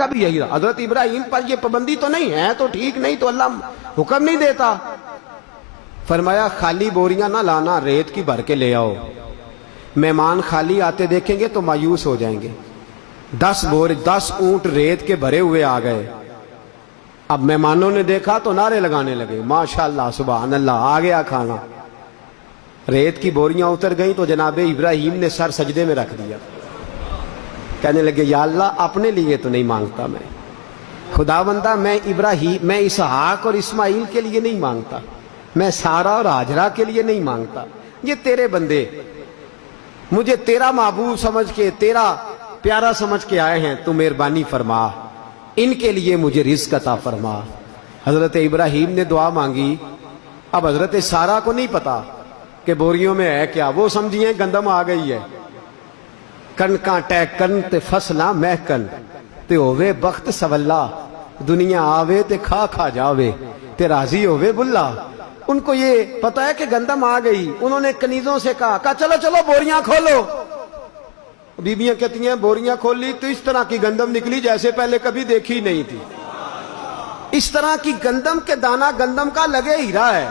کا بھی یہی رہا. حضرت ابراہیم پر یہ پابندی تو نہیں ہے تو ٹھیک, نہیں تو اللہ حکم نہیں دیتا. فرمایا خالی بوریاں نہ لانا, ریت کی بھر کے لے آؤ. مہمان خالی آتے دیکھیں گے تو مایوس ہو جائیں گے. 10 اونٹ ریت کے بھرے ہوئے آ گئے. اب مہمانوں نے دیکھا تو نعرے لگانے لگے, ماشاءاللہ سبحان اللہ, آ گیا کھانا. ریت کی بوریاں اتر گئیں تو جناب ابراہیم نے سر سجدے میں رکھ دیا. کہنے لگے یا اللہ اپنے لیے تو نہیں مانگتا میں, خدا بندہ میں اسحاق اور اسماعیل کے لیے نہیں مانگتا, میں سارا اور ہاجرہ کے لیے نہیں مانگتا. یہ تیرے بندے مجھے تیرا محبوب سمجھ کے, تیرا پیارا سمجھ کے آئے ہیں, تو مہربانی فرما ان کے لیے مجھے رزق عطا فرما. حضرت ابراہیم نے دعا مانگی. اب حضرت سارا کو نہیں پتا کہ بوریوں میں ہے کیا, وہ سمجھیے گندم آ گئی ہے. کن کا ٹے کن تے فصلاں محکن تے ہووے بخت سولا, دنیا آوے تے کھا جاوے تے راضی ہووے بلا. ان کو یہ پتا ہے کہ گندم آ گئی. انہوں نے کنیزوں سے کہا چلو چلو بوریاں کھولو. بیبیاں کہتی ہیں بوریاں کھول لی تو اس طرح کی گندم نکلی جیسے پہلے کبھی دیکھی نہیں تھی. اس طرح کی گندم کے دانہ گندم کا لگے ہیرا ہے,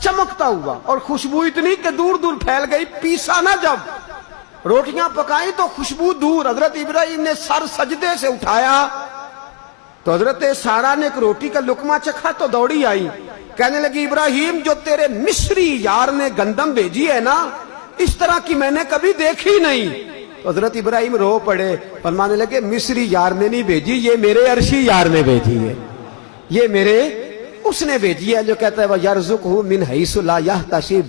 چمکتا ہوا, اور خوشبو اتنی کہ دور دور پھیل گئی. پیسا نہ جب روٹیاں پکائیں تو خوشبو دور. حضرت ابراہیم نے سر سجدے سے اٹھایا تو حضرت سارا نے ایک روٹی کا لقمہ چکھا تو دوڑی آئی. کہنے لگی ابراہیم جو تیرے مصری یار نے گندم بھیجی ہے نا, اس طرح کی میں نے کبھی دیکھی نہیں. تو حضرت ابراہیم رو پڑے, فرمانے لگے مصری یار نے نہیں بھیجی, یہ میرے عرشی یار نے بھیجی ہے, یہ میرے اس نے بھیجی ہے جو کہتا ہے وَيَرْزُقْهُ مِنْ حَيْثُ لَا يَحْتَسِبُ,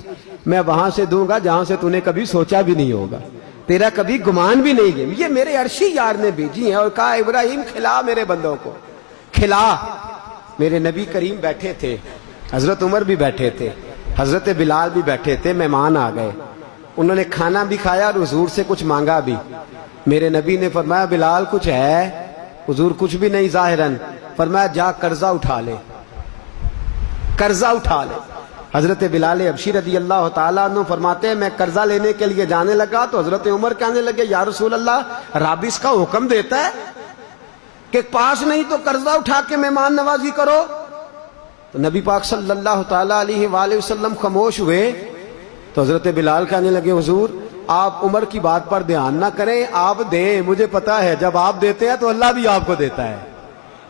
میں وہاں سے دوں گا جہاں سے تو نے کبھی سوچا بھی نہیں ہوگا, تیرا کبھی گمان بھی نہیں گیا. یہ میرے عرشی یار نے بھیجی ہے. اور کہا ابراہیم کھلا میرے بندوں کو, کھلا. میرے نبی کریم بیٹھے تھے, حضرت عمر بھی بیٹھے تھے, حضرت بلال بھی بیٹھے تھے. مہمان آ گئے, انہوں نے کھانا بھی کھایا اور حضور سے کچھ مانگا بھی. میرے نبی نے فرمایا بلال کچھ ہے؟ حضور کچھ بھی نہیں ظاہراً. فرمایا جا قرضہ اٹھا لے, قرضہ اٹھا لے. حضرت بلال حبشی رضی اللہ تعالیٰ عنہ فرماتے ہیں میں قرضہ لینے کے لیے جانے لگا تو حضرت عمر کہنے لگے یا رسول اللہ رب اس کا حکم دیتا ہے کہ پاس نہیں تو قرضہ اٹھا کے مہمان نوازی کرو. تو نبی پاک صلی اللہ تعالیٰ علیہ وآلہ وسلم خاموش ہوئے. تو حضرت بلال کہنے لگے حضور آپ عمر کی بات پر دھیان نہ کریں, آپ دیں, مجھے پتا ہے جب آپ دیتے ہیں تو اللہ بھی آپ کو دیتا ہے.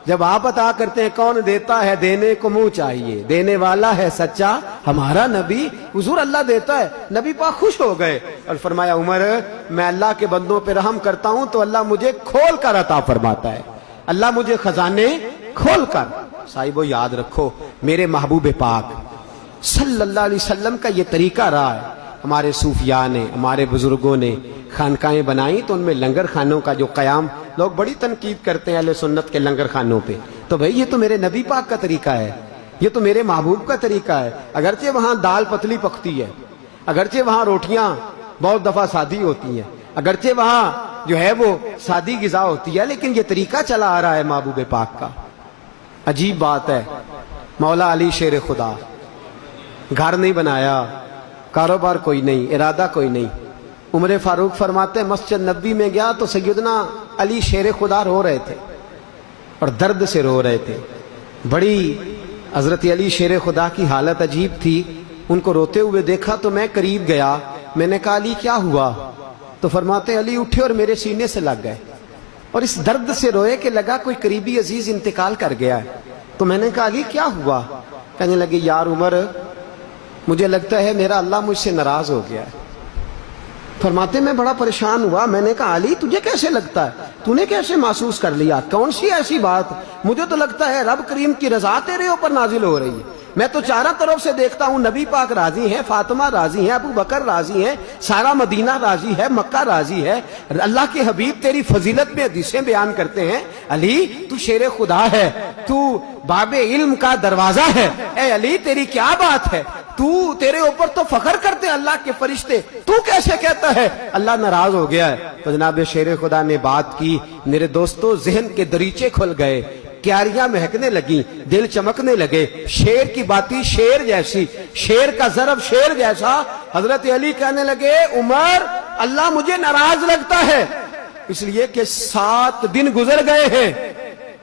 جب آپ عطا کرتے ہیں کون دیتا ہے, دینے کو منہ چاہیے, دینے والا ہے سچا ہمارا نبی. حضور اللہ دیتا ہے. نبی پاک خوش ہو گئے اور فرمایا عمر میں اللہ کے بندوں پہ رحم کرتا ہوں تو اللہ مجھے کھول کر عطا فرماتا ہے, اللہ مجھے خزانے کھول کر. صاحبو یاد رکھو میرے محبوب پاک صلی اللہ علیہ وسلم کا یہ طریقہ رہا ہے. ہمارے صوفیاء نے, ہمارے بزرگوں نے خانقاہیں بنائیں تو ان میں لنگر خانوں کا جو قیام, لوگ بڑی تنقید کرتے ہیں اہل سنت کے لنگر خانوں پہ, تو بھئی یہ تو میرے نبی پاک کا طریقہ ہے, یہ تو میرے محبوب کا طریقہ ہے. اگرچہ وہاں دال پتلی پکتی ہے, اگرچہ وہاں روٹیاں بہت دفعہ سادی ہوتی ہیں, اگرچہ وہاں جو ہے وہ سادی غذا ہوتی ہے, لیکن یہ طریقہ چلا آ رہا ہے محبوب پاک کا. عجیب بات ہے, مولا علی شیر خدا, گھر نہیں بنایا, کاروبار کوئی نہیں, ارادہ کوئی نہیں. عمر فاروق فرماتے مسجد نبی میں گیا تو سیدنا علی شیر خدا رو رہے تھے اور درد سے رو رہے تھے. بڑی حضرت علی شیر خدا کی حالت عجیب تھی. ان کو روتے ہوئے دیکھا تو میں قریب گیا, میں نے کہا علی کیا ہوا؟ تو فرماتے علی اٹھے اور میرے سینے سے لگ گئے اور اس درد سے روئے کہ لگا کوئی قریبی عزیز انتقال کر گیا ہے. تو میں نے کہا علی کیا ہوا؟ کہنے لگے یار عمر مجھے لگتا ہے میرا اللہ مجھ سے ناراض ہو گیا ہے. فرماتے میں بڑا پریشان ہوا. میں نے کہا علی تجھے کیسے لگتا ہے, تو نے کیسے محسوس کر لیا, کون سی ایسی بات؟ مجھے تو لگتا ہے رب کریم کی رضا تیرے اوپر نازل ہو رہی ہے. میں تو چاروں طرف سے دیکھتا ہوں نبی پاک راضی ہیں, فاطمہ راضی ہیں, ابو بکر راضی ہیں, سارا مدینہ راضی ہے, مکہ راضی ہے. اللہ کے حبیب تیری فضیلت میں حدیثیں بیان کرتے ہیں علی تو شیر خدا ہے, تو باب علم کا دروازہ ہے. اے علی تیری کیا بات ہے, تو تیرے اوپر تو فخر کرتے اللہ کے فرشتے, تو کیسے کہتا ہے اللہ ناراض ہو گیا ہے؟ تو جناب شیر خدا نے بات کی. میرے دوستو ذہن کے دریچے کھل گئے, کیاریاں مہکنے لگیں, دل چمکنے لگے. شیر کی باتی شیر جیسی, شیر کا ضرب شیر جیسا. حضرت علی کہنے لگے عمر اللہ مجھے ناراض لگتا ہے اس لیے کہ 7 دن گزر گئے ہیں